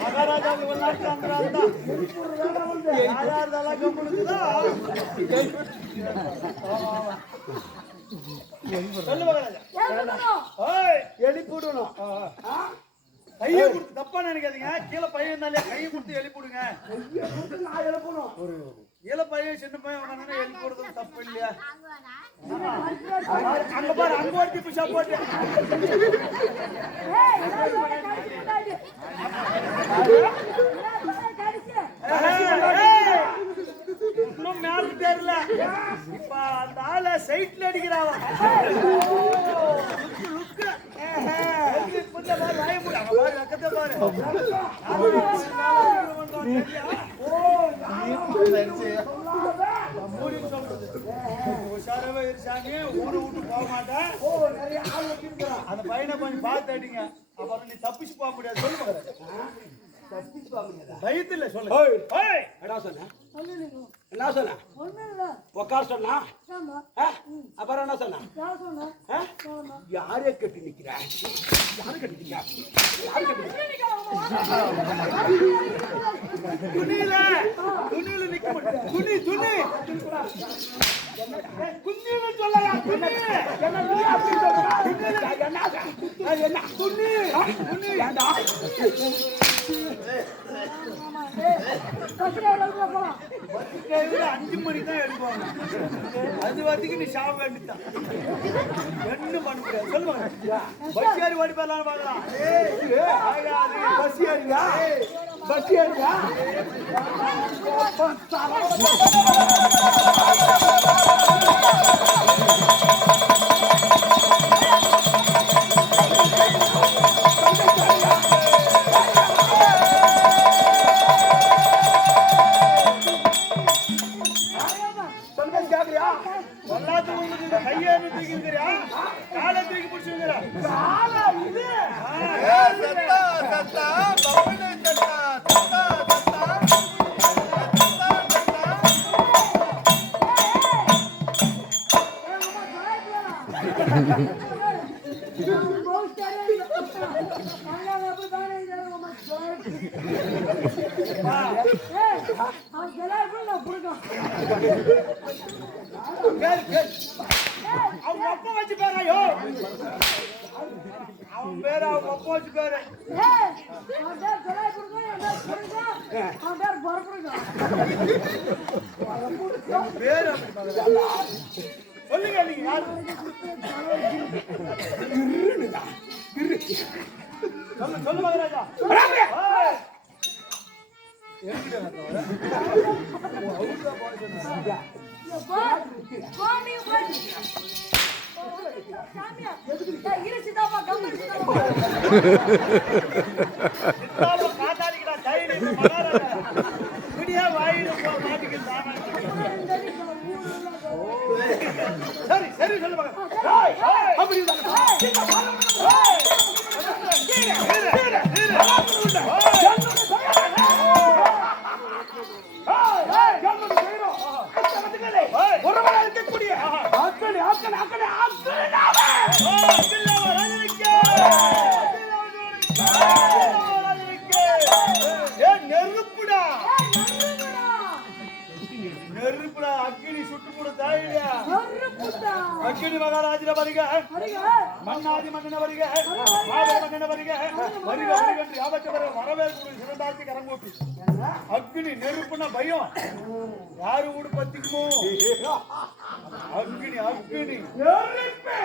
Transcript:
மகாராஜா எழுப்பிடணும். கையை கொடுத்து தப்பா நினைக்காதீங்க. கீழே பையன் இருந்தாலே கையை கொடுத்து எழுப்பிடுங்க. நான் எழுப்பணும். ஒரு இல பையன் சின்ன பையன் எழுப்பி கொடுத்தது தப்பு இல்லையா? அங்க பாரு, அங்க ஒரு டிப்பு ஷாப் போட்டு இன்னும் மேல தெரியல. இப்ப அந்த ஆளை சைட்ல அடிக்கிறாவ. ஊரு விட்டு போக மாட்டேன். அந்த பையனை கொஞ்சம் பார்த்து அடிங்க. அப்புறம் நீ தப்பிச்சு போக முடியாது. சொல்லுங்க பயத்துல சொல்லு. என்ன சொன்ன? உட்கார சொன்னா? அப்புறம் என்ன சொன்ன? யாரே கட்டி நிக்கிற? யாரு கட்டிட்டீங்க? துணியில நிக்க மாட்டேன். துணி குஞ்சின்னு சொல்லலாம். துணி அஞ்சு மணி தான் எடுப்பாங்க. அது வரைக்கும் நீ சாப்பிட வேண்டியதான். என்ன பண்ண முடியாது. சொல்லுவாங்க பஸ் ஏறி ஓடி போயலாம் பார்க்கலாம். பஸ் ஏறியா? பஸ் ஏறியா? அவன் பேரு அவங்க அப்பா வச்சு பேரு. பேரு சொல்லுங்க. நீங்க யாரு? சொல்லு மகாராஜா. சரி சரி சொல்லு நெருப்புடா. அக்கினி சுட்டு கொடுத்தா இல்லையா? அக்கினி மகாராஜில வருக, மன்னாதி மன்னன வருக, மன்னன வருக, வருக என்று ஆபத்து வர வரவேற்பு சிறந்தாத்தி கரங்கூட்டி. அக்கினி நெருப்புனா பயம். யாரு ஊடு பத்திக்குமோ? அக்கினி அக்கினி நெருப்பு.